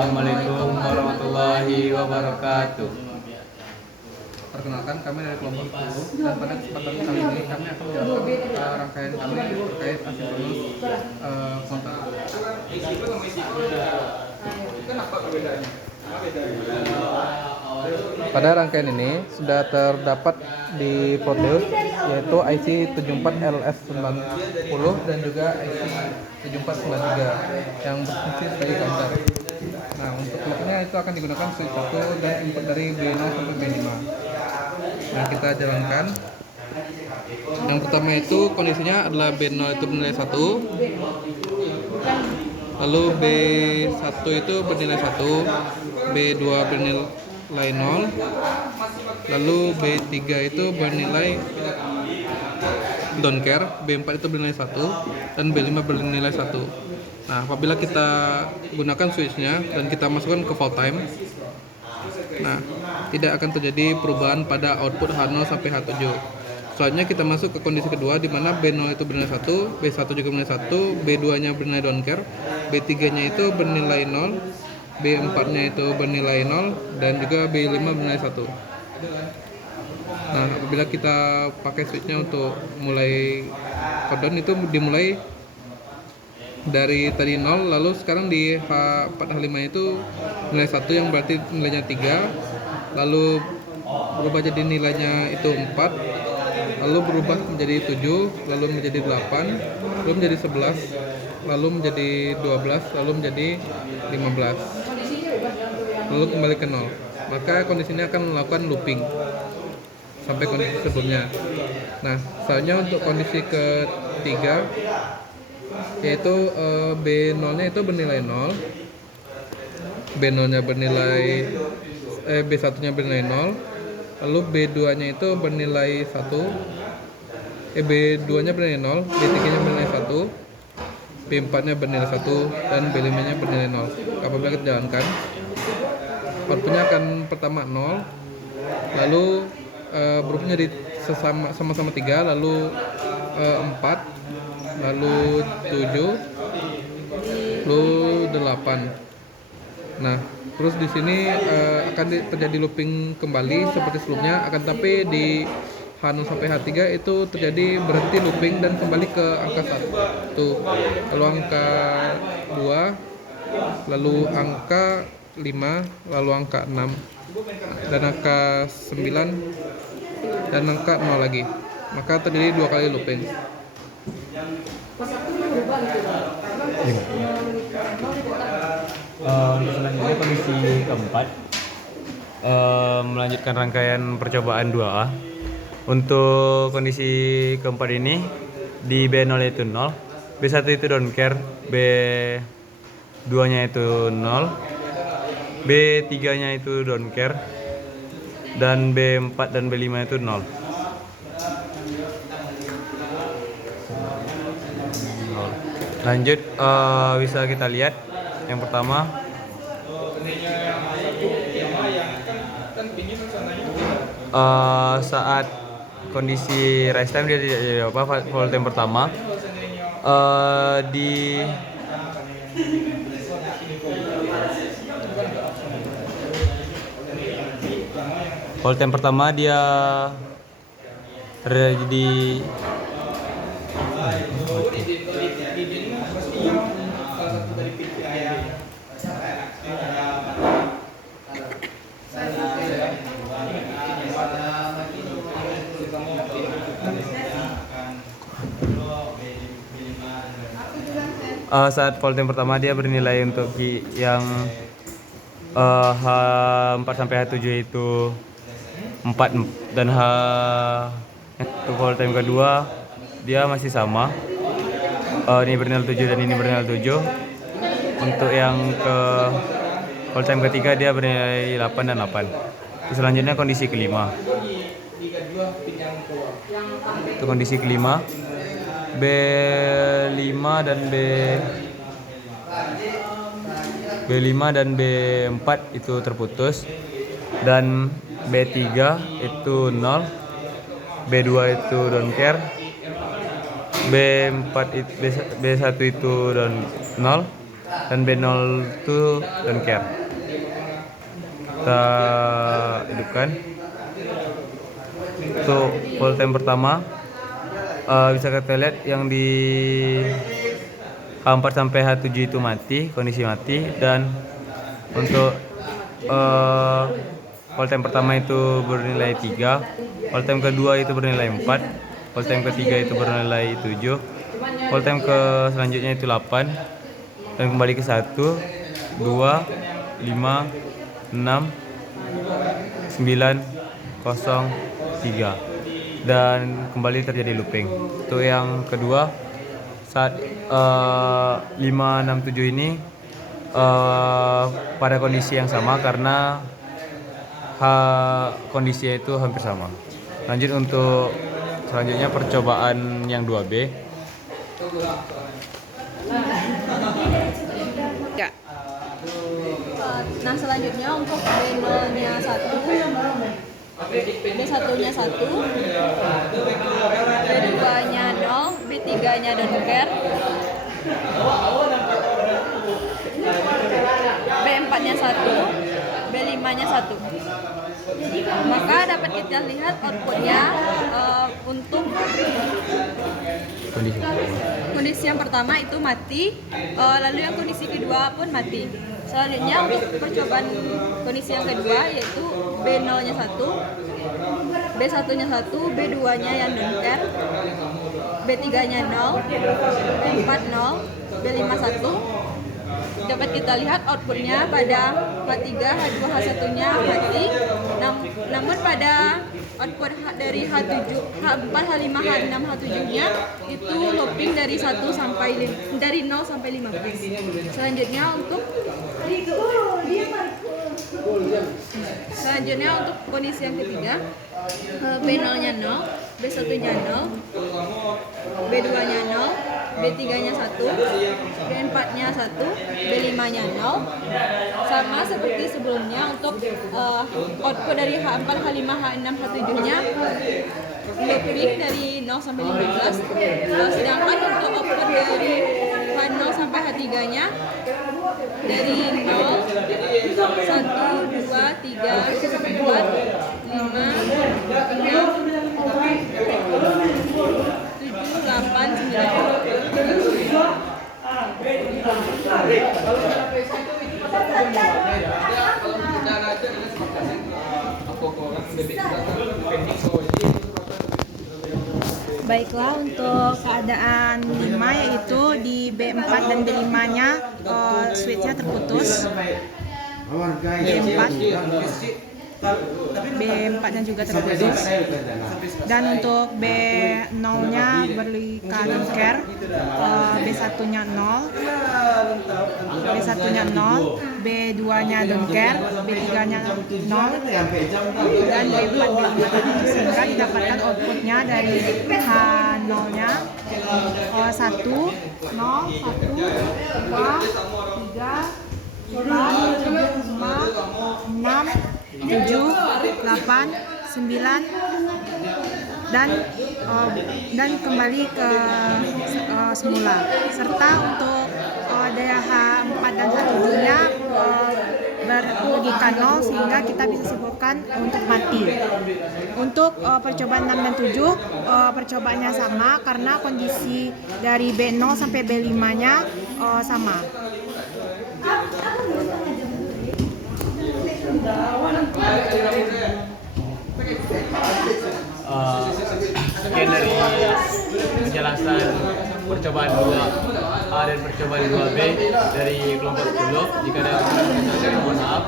Assalamualaikum warahmatullahi wabarakatuh. Perkenalkan, kami dari kelompok 10 dan pada kesempatan kali ini kami akan menjelaskan rangkaian kami terkait asinkronus kontak. Pada rangkaian ini sudah terdapat di Proteus yaitu IC 74LS90 dan juga IC 7493 yang berfungsi sebagai counter. Nah, untuk loopnya itu akan digunakan switch 1 dan input dari B0 sampai B5. Nah, kita jalankan. Yang pertama itu kondisinya adalah B0 itu bernilai 1, lalu B1 itu bernilai 1, B2 bernilai 0, lalu B3 itu bernilai don't care, B4 itu bernilai 1, dan B5 bernilai 1. Nah, apabila kita gunakan switchnya dan kita masukkan ke fault time, nah, tidak akan terjadi perubahan pada output H0 sampai H7. Selanjutnya kita masuk ke kondisi kedua di mana B0 itu bernilai 1, B1 juga bernilai 1, B2-nya bernilai don't care, B3-nya itu bernilai 0, B4-nya itu bernilai 0, dan juga B5 bernilai 1. Nah, apabila kita pakai switchnya untuk mulai countdown itu dimulai dari tadi 0, lalu sekarang di H4 H5 itu nilai 1 yang berarti nilainya 3, lalu berubah jadi nilainya itu 4, lalu berubah menjadi 7, lalu menjadi 8, lalu menjadi 11, lalu menjadi 12, lalu menjadi 15, lalu kembali ke 0. Maka kondisinya akan melakukan looping sampai kondisi sebelumnya. Nah, selanjutnya untuk kondisi ketiga yaitu B0-nya itu bernilai 0, B0-nya bernilai B1-nya bernilai 0, lalu B2-nya itu bernilai 1, B2-nya bernilai 0, B3-nya bernilai 1, B4-nya bernilai 1, dan B5-nya bernilai 0. Apabila kita jalankan, outputnya akan pertama 0, lalu berubah menjadi sama-sama 3, lalu 4, lalu 7, lalu 8. Nah, terus di sini akan terjadi looping kembali seperti sebelumnya, akan tapi di H0 sampai H3 itu terjadi berhenti looping dan kembali ke angka 1, lalu angka 2, lalu angka 5, lalu angka 6, dan angka 9, dan angka 0 lagi. Maka terjadi 2 kali looping. Untuk selanjutnya kondisi keempat, melanjutkan rangkaian percobaan 2A. Untuk kondisi keempat ini di B0 itu 0, B1 itu don't care, B2 nya itu 0, B3 nya itu don't care, dan B4 dan B5 itu 0. Lanjut, bisa kita lihat yang pertama saat kondisi rise time dia tidak jadi apa, fault time pertama di fault time pertama dia terjadi saat fault time pertama dia bernilai untuk yang H4 sampai H7 itu 4, dan untuk fault time kedua dia masih sama, ini bernilai 7 dan ini bernilai 7. Untuk yang ke fault time ketiga dia bernilai 8 dan 8. Selanjutnya kondisi kelima. Untuk kondisi kelima B5 dan B4 itu terputus, dan B3 itu 0, B2 itu don't care, B1 itu don't 0, dan B0 itu don't care. Kita hidupkan. Untuk full time pertama bisa kita lihat yang di H4 sampai H7 itu mati, kondisi mati. Dan untuk full time pertama itu bernilai 3, full time kedua itu bernilai 4, full time ketiga itu bernilai 7, full time ke selanjutnya itu 8, dan kembali ke 1, 2, 5, 6, 9, 0, 3, dan kembali terjadi looping. Untuk yang kedua saat 5, 6, 7 ini pada kondisi yang sama karena kondisinya itu hampir sama. Lanjut untuk selanjutnya percobaan yang 2B. Ya. Nah selanjutnya untuk B0-nya 1, B1-nya 1, B2-nya 0, B3-nya don't care, B4-nya 1, B5-nya 1. Maka dapat kita lihat outputnya untuk kondisi yang pertama itu mati, lalu yang kondisi kedua pun mati. Selanjutnya untuk percobaan kondisi yang kedua yaitu B0-nya 1, B1-nya 1, B2-nya yang don't care, B3-nya 0, B4 0, B5 1. Dapat kita lihat outputnya pada H3, H2, H1-nya mati. Namun pada output dari H7, H4, H5, H6, H7-nya itu looping dari 1 sampai dari 0 sampai 15. Selanjutnya untuk kondisi yang ketiga, B0-nya 0, B1-nya 0, B2-nya 0, B3-nya 1, B4-nya 1, B5-nya 0. Sama seperti sebelumnya untuk output dari H4, H5, H6, H7-nya looping dari 0 sampai 15. Sedangkan untuk output dari H0 sampai H3-nya dari 0, 1, 2, 3, 4, 5, 6, 7, 8, 9. Baiklah, untuk keadaan 5 yaitu di B4 dan B5-nya switch-nya terputus. B4-nya juga terputus. Dan untuk B0-nya berlika don't care, B1-nya 0, B1-nya 0, B2-nya don't care, B3-nya 0, dan B4 sehingga didapatkan outputnya dari H0-nya 1, 0, 1, 2, 3, 4, 5, 6, 7, 8, 9, dan kembali ke semula. Serta untuk daya H4 dan H7-nya berlogika 0 sehingga kita bisa simpulkan untuk mati. Untuk percobaan 6 dan 7 percobaannya sama karena kondisi dari B0 sampai B5-nya sama. Sekian dari penjelasan percobaan 2A dan percobaan 2B dari kelompok 10. Jika ada kekurangan, mohon maaf.